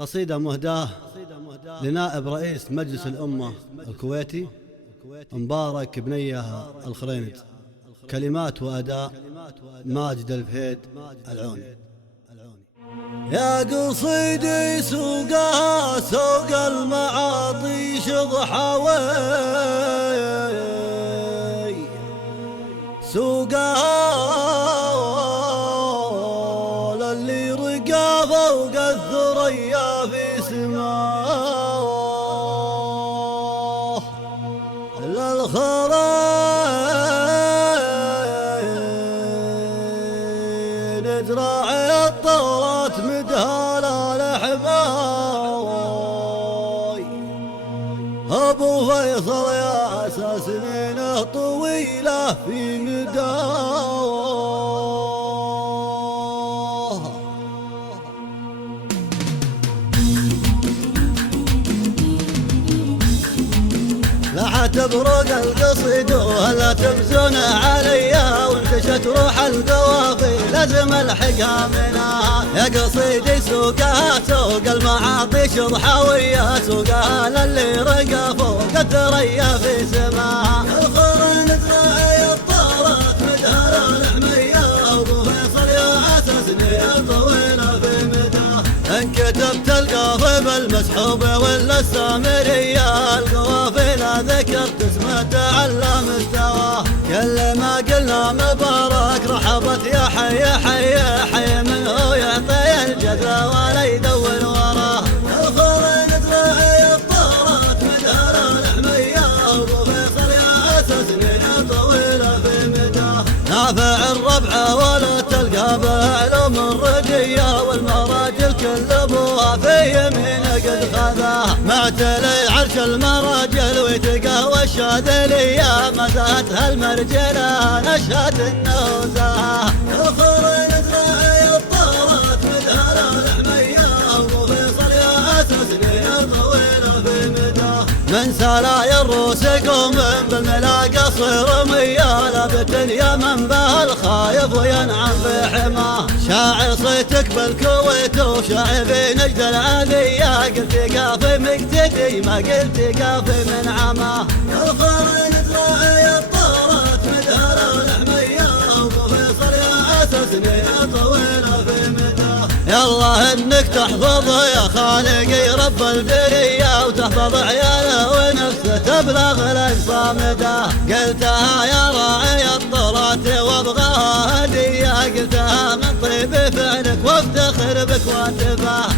قصيدة مهداة لنائب رئيس مجلس الأمة الكويتي مبارك بنيه الخريند. كلمات وأداء ماجد الفهيد العوني. يا قصيدي سوقها سوق المعاطي شضحوي، سوقها للي رقى فوق الثريا في سماه للخرين ازرع الطورات مدهالا لحماي. ابو فيصل يا اساس منه طويله في مداه، لا تبرق القصيد ولا تبزن عليا، وانتشت روح القوافي لازم الحقها منها. يا قصيدي سوقها سوق المعاطي شضحوية، سوقها للي رقى فوق الثريا في سماها. الخرين تراعي الطارات مدهرة الحمية، ابو فيصل يا اساس نية طويلة في مداه. ان كتبت القافي المسحوب ولا السامرية، القوافي لا ذكرت اسمه تعلى مستواه. كل ما قلنا مبارك رحبت يا حي حي حي، منه يعطي الجزا ولا يدور وراه. الخرين تراعي الطارات مدهرة الحمية، ابو فيصل يا اساس نية طويلة في مداه. نافع الربع ولا تلقى به علوم الرجية، والمراجل كل ابوها في يمينه قد خذاه. معتلي عرش المراجل ويتقهوى الشاذلية، مزاتها المرجلة نشهد النوزاه. الخرين تراعي الطارات مدهرة الحمية، ابو فيصل يا اساس نية طويلة في مداه. من سلايا الروس يقوم بالملاقى صرمية، لابت اليمن به الخايف وينعم في حماه. شاعر صيتك بالكويت وشاعبي نجد العادية، قلت قافي مقتدي ما قلت قافي من عماه. الخرين تراعي الطارات مدهرة الحمية، ابو فيصل يا اساس نية طويلة في مداه. يالله انك تحفظ يا خالقي رب البرية، وتحفظ عياله ونفسه تبلغ الاقصى مداه. قلتها يا راعي الطرات وابغاها هدية، قلتها من طيب فعلك وافتخر بك واتفاه.